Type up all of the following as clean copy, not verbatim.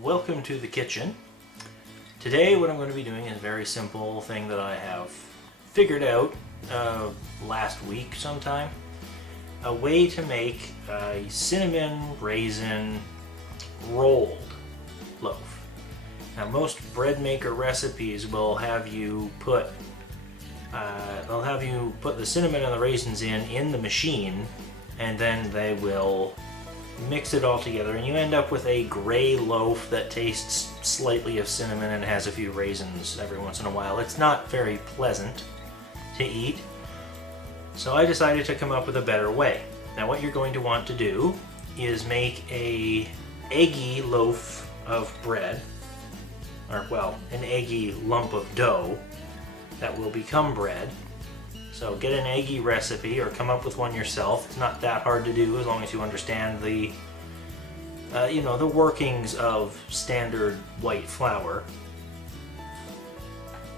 welcome to the kitchen. Today what I'm going to be doing is a very simple thing that I have figured out last week sometime. A way to make a cinnamon raisin rolled loaf. Now most bread maker recipes will have you put the cinnamon and the raisins in the machine, and then they will mix it all together and you end up with a gray loaf that tastes slightly of cinnamon and has a few raisins every once in a while. It's not very pleasant to eat, so I decided to come up with a better way. Now what you're going to want to do is make a eggy loaf of bread, or well, an eggy lump of dough that will become bread. So get an eggy recipe or come up with one yourself. It's not that hard to do as long as you understand the the workings of standard white flour.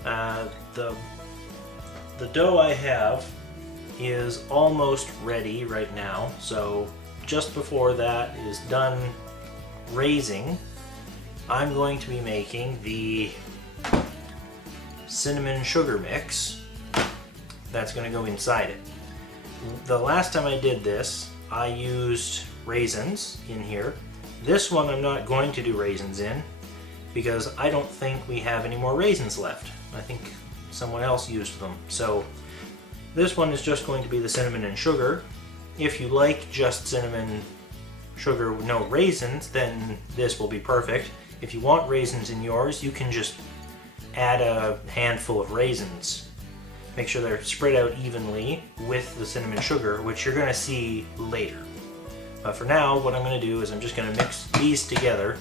The dough I have is almost ready right now, so just before that is done raising, I'm going to be making the cinnamon sugar mix that's going to go inside it. The last time I did this, I used raisins in here. This one I'm not going to do raisins in because I don't think we have any more raisins left. I think someone else used them. So this one is just going to be the cinnamon and sugar. If you like just cinnamon, sugar, no raisins, then this will be perfect. If you want raisins in yours, you can just add a handful of raisins. Make sure they're spread out evenly with the cinnamon sugar, which you're going to see later. But for now, what I'm going to do is I'm just going to mix these together.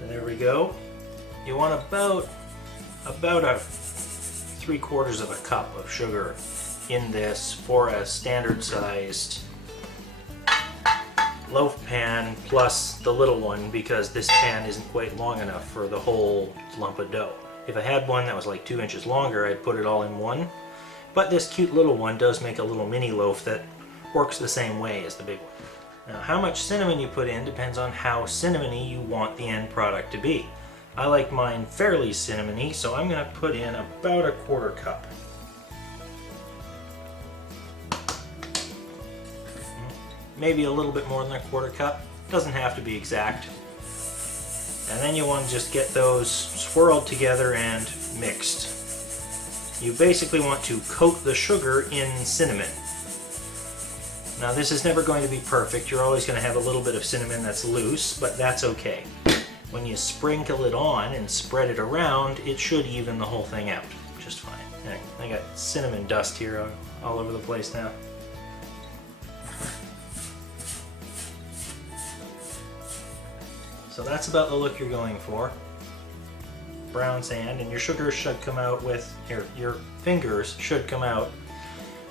And there we go. You want about a 3/4 of a cup of sugar in this for a standard sized loaf pan plus the little one, because this pan isn't quite long enough for the whole lump of dough. If I had one that was like 2 inches longer, I'd put it all in one. But this cute little one does make a little mini loaf that works the same way as the big one. Now how much cinnamon you put in depends on how cinnamony you want the end product to be. I like mine fairly cinnamony, so I'm going to put in about a 1/4 cup. Maybe a little bit more than a 1/4 cup. Doesn't have to be exact. And then you want to just get those swirled together and mixed. You basically want to coat the sugar in cinnamon. Now this is never going to be perfect. You're always going to have a little bit of cinnamon that's loose, but that's okay. When you sprinkle it on and spread it around, it should even the whole thing out just fine. I got cinnamon dust here all over the place now. So that's about the look you're going for. Brown sand, and your sugars should come out with, your fingers should come out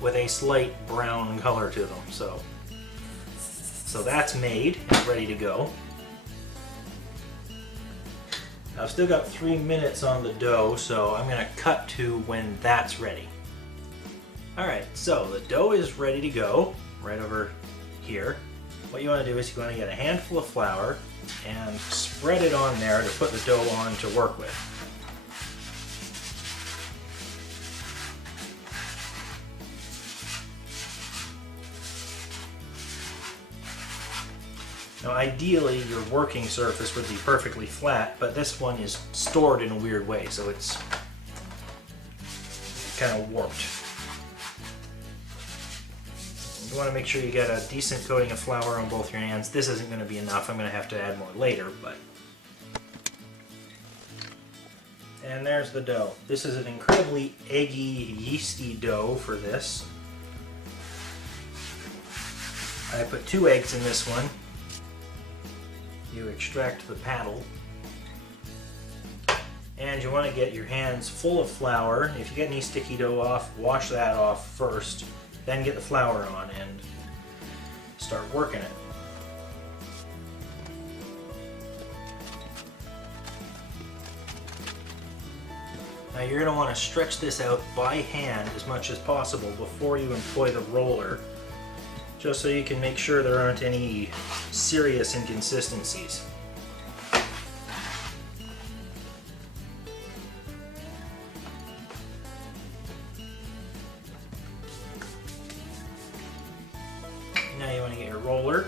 with a slight brown color to them. So that's made and ready to go. I've still got 3 minutes on the dough, so I'm going to cut to when that's ready. Alright, so the dough is ready to go, right over here. What you want to do is you want to get a handful of flour and spread it on there to put the dough on to work with. Now ideally your working surface would be perfectly flat, but this one is stored in a weird way, so it's kind of warped. You want to make sure you get a decent coating of flour on both your hands. This isn't going to be enough. I'm going to have to add more later, but... And there's the dough. This is an incredibly eggy, yeasty dough for this. I put 2 eggs in this one. You extract the paddle. And you want to get your hands full of flour. If you get any sticky dough off, wash that off first. Then get the flour on and start working it. Now you're going to want to stretch this out by hand as much as possible before you employ the roller. just so you can make sure there aren't any serious inconsistencies. Now you want to get your roller,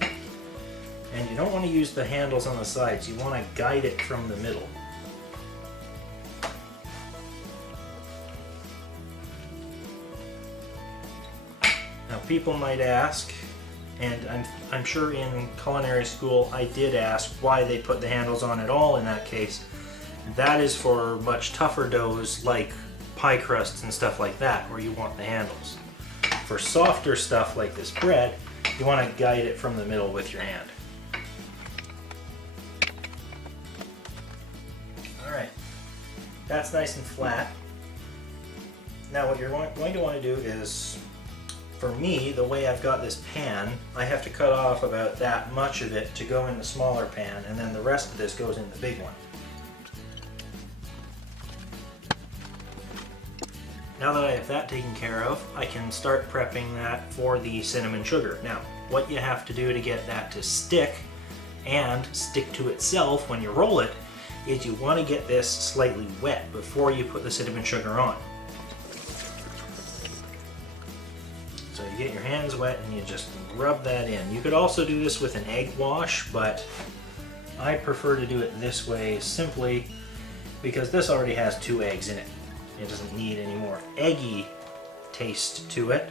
and you don't want to use the handles on the sides, you want to guide it from the middle. Now people might ask, and I'm sure in culinary school I did ask why they put the handles on at all in that case. That is for much tougher doughs like pie crusts and stuff like that, where you want the handles. For softer stuff like this bread, you want to guide it from the middle with your hand. Alright, that's nice and flat. Now what you're going to want to do is, for me, the way I've got this pan, I have to cut off about that much of it to go in the smaller pan, and then the rest of this goes in the big one. Now that I have that taken care of, I can start prepping that for the cinnamon sugar. Now, what you have to do to get that to stick and stick to itself when you roll it is you want to get this slightly wet before you put the cinnamon sugar on. So you get your hands wet and you just rub that in. You could also do this with an egg wash, but I prefer to do it this way simply because this already has 2 eggs in it. It doesn't need any more eggy taste to it,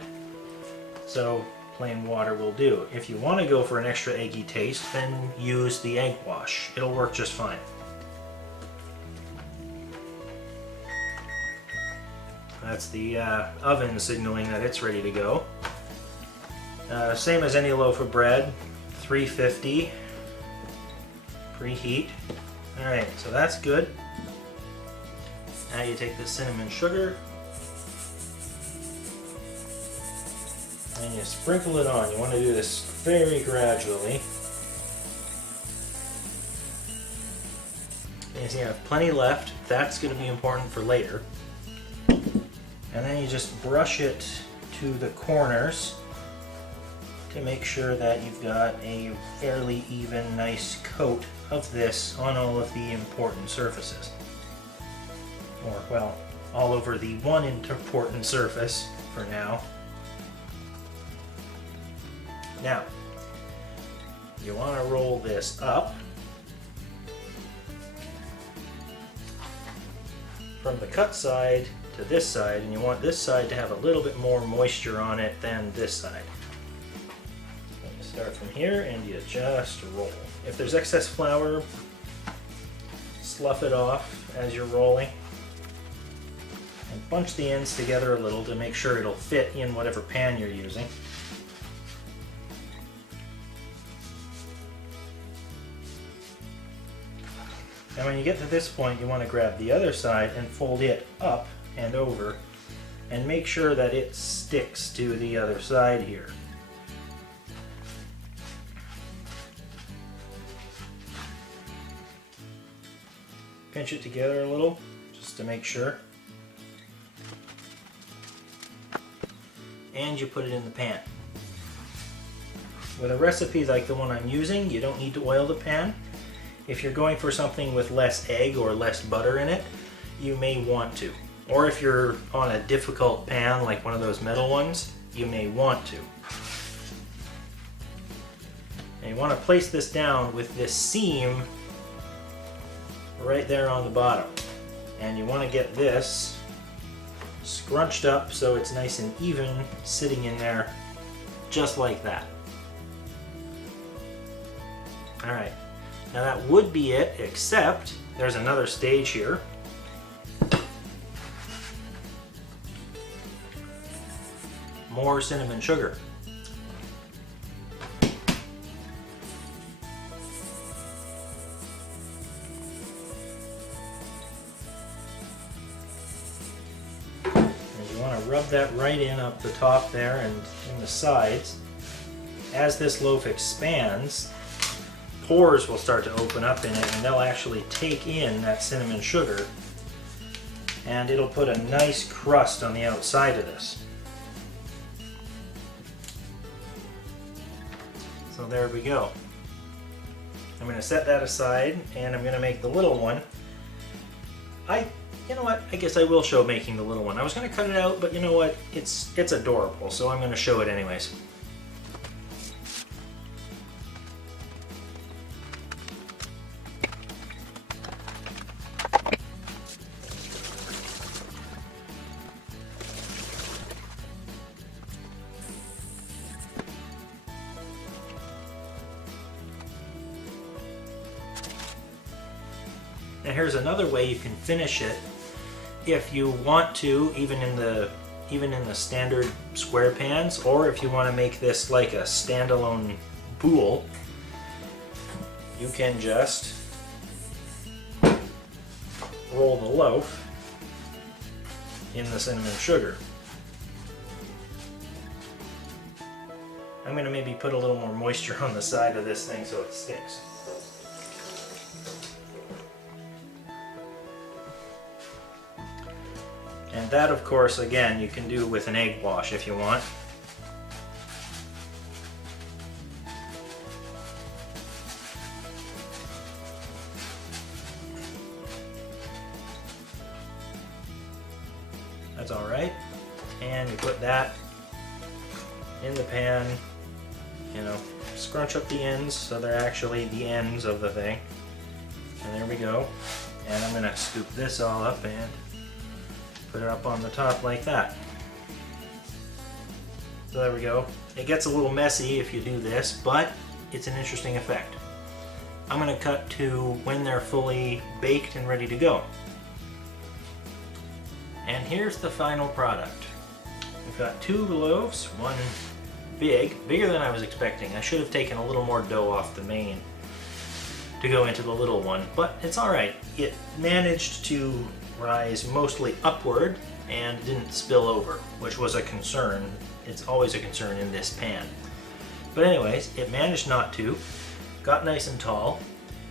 so plain water will do. If you want to go for an extra eggy taste, then use the egg wash. It'll work just fine. That's the oven signaling that it's ready to go. Same as any loaf of bread, 350, preheat. Alright, so that's good. Now you take the cinnamon sugar and you sprinkle it on. You want to do this very gradually. And you have plenty left. That's going to be important for later. And then you just brush it to the corners to make sure that you've got a fairly even, nice coat of this on all of the important surfaces. Or, well, all over the one important surface for now. Now, you want to roll this up from the cut side to this side, and you want this side to have a little bit more moisture on it than this side. So you start from here and you just roll. If there's excess flour, slough it off as you're rolling. And bunch the ends together a little to make sure it'll fit in whatever pan you're using. And when you get to this point, you want to grab the other side and fold it up and over and make sure that it sticks to the other side here. Pinch it together a little just to make sure. And you put it in the pan. With a recipe like the one I'm using, you don't need to oil the pan. If you're going for something with less egg or less butter in it, you may want to. Or if you're on a difficult pan, like one of those metal ones, you may want to. And you want to place this down with this seam right there on the bottom. And you want to get this scrunched up so it's nice and even sitting in there just like that. Alright, now that would be it, except there's another stage here. More cinnamon sugar. Rub that right in up the top there and in the sides. As this loaf expands, pores will start to open up in it and they'll actually take in that cinnamon sugar and it'll put a nice crust on the outside of this. So there we go. I'm going to set that aside, and I'm going to make the little one. You know what? I guess I will show making the little one. I was going to cut it out, but you know what? It's adorable, so I'm going to show it anyways. And here's another way you can finish it if you want to, even in the standard square pans, or if you want to make this like a standalone boule, you can just roll the loaf in the cinnamon sugar. I'm going to maybe put a little more moisture on the side of this thing so it sticks. And that, of course, again, you can do with an egg wash if you want. That's all right. And you put that in the pan, you know, scrunch up the ends so they're actually the ends of the thing. And there we go. And I'm gonna scoop this all up and put it up on the top like that. So there we go. It gets a little messy if you do this, but it's an interesting effect. I'm going to cut to when they're fully baked and ready to go. And here's the final product. We've got 2 loaves, one bigger than I was expecting. I should have taken a little more dough off the main to go into the little one, but it's alright. It managed to rise mostly upward and didn't spill over, which was a concern. It's always a concern in this pan. But anyways, it managed not to, got nice and tall,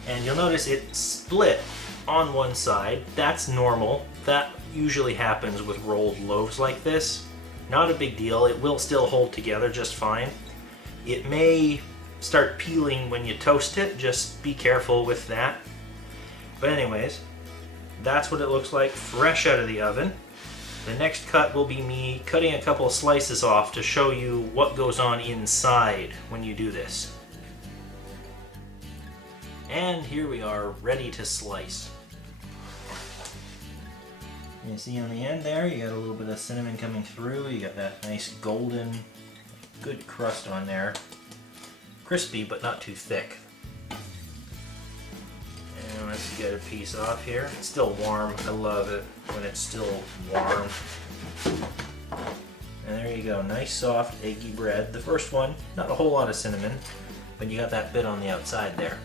and you'll notice it split on one side. That's normal. That usually happens with rolled loaves like this. Not a big deal. It will still hold together just fine. It may start peeling when you toast it. Just be careful with that. But anyways, that's what it looks like fresh out of the oven. The next cut will be me cutting a couple of slices off to show you what goes on inside when you do this. And here we are, ready to slice. You see on the end there, you got a little bit of cinnamon coming through. You got that nice golden, good crust on there. Crispy, but not too thick. Let's get a piece off here. It's still warm. I love it when it's still warm. And there you go. Nice, soft, eggy bread. The first one, not a whole lot of cinnamon, but you got that bit on the outside there.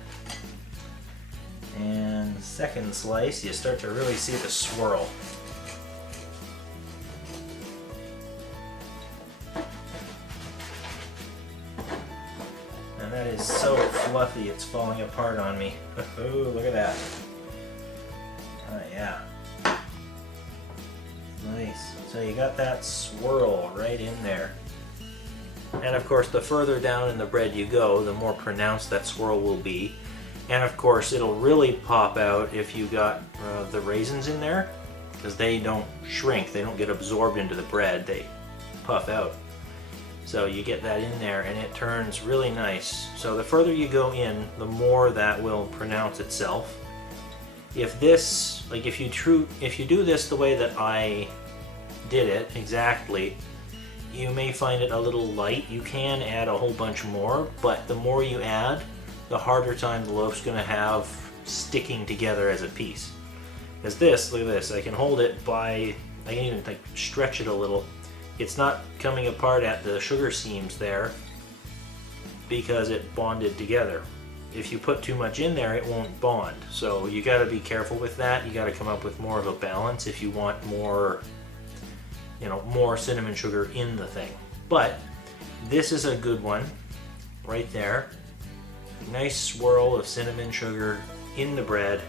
And the second slice, you start to really see the swirl. That is so fluffy, it's falling apart on me. Oh, look at that. Oh, yeah. Nice. So you got that swirl right in there. And of course, the further down in the bread you go, the more pronounced that swirl will be. And of course, it'll really pop out if you got the raisins in there, because they don't shrink, they don't get absorbed into the bread, they puff out. So you get that in there and it turns really nice. So the further you go in, the more that will pronounce itself. If this, like if you do this the way that I did it exactly, you may find it a little light. You can add a whole bunch more, but the more you add, the harder time the loaf's gonna have sticking together as a piece. Because this, look at this, I can hold it by, I can even like stretch it a little. It's not coming apart at the sugar seams there because it bonded together. If you put too much in there, it won't bond. So you got to be careful with that. You got to come up with more of a balance if you want more, you know, more cinnamon sugar in the thing. But this is a good one right there. Nice swirl of cinnamon sugar in the bread.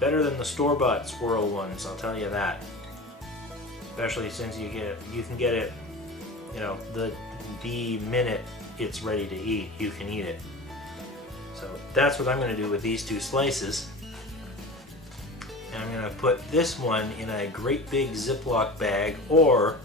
Better than the store-bought swirl ones, I'll tell you that. Especially since you can get it you know, the minute it's ready to eat, you can eat it. So that's what I'm going to do with these 2 slices. And I'm going to put this one in a great big Ziploc bag, or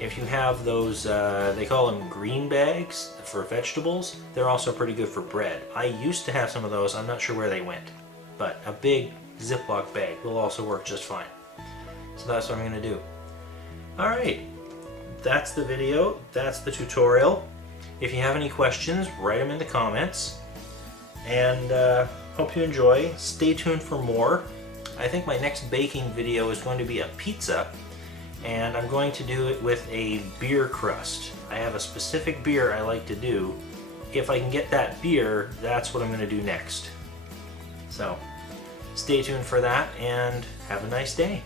if you have those, they call them green bags for vegetables, they're also pretty good for bread. I used to have some of those, I'm not sure where they went, but a big Ziploc bag will also work just fine. So that's what I'm going to do. Alright, that's the video, that's the tutorial. If you have any questions, write them in the comments. And hope you enjoy. Stay tuned for more. I think my next baking video is going to be a pizza, and I'm going to do it with a beer crust. I have a specific beer I like to do. If I can get that beer, that's what I'm going to do next. So, stay tuned for that, and have a nice day.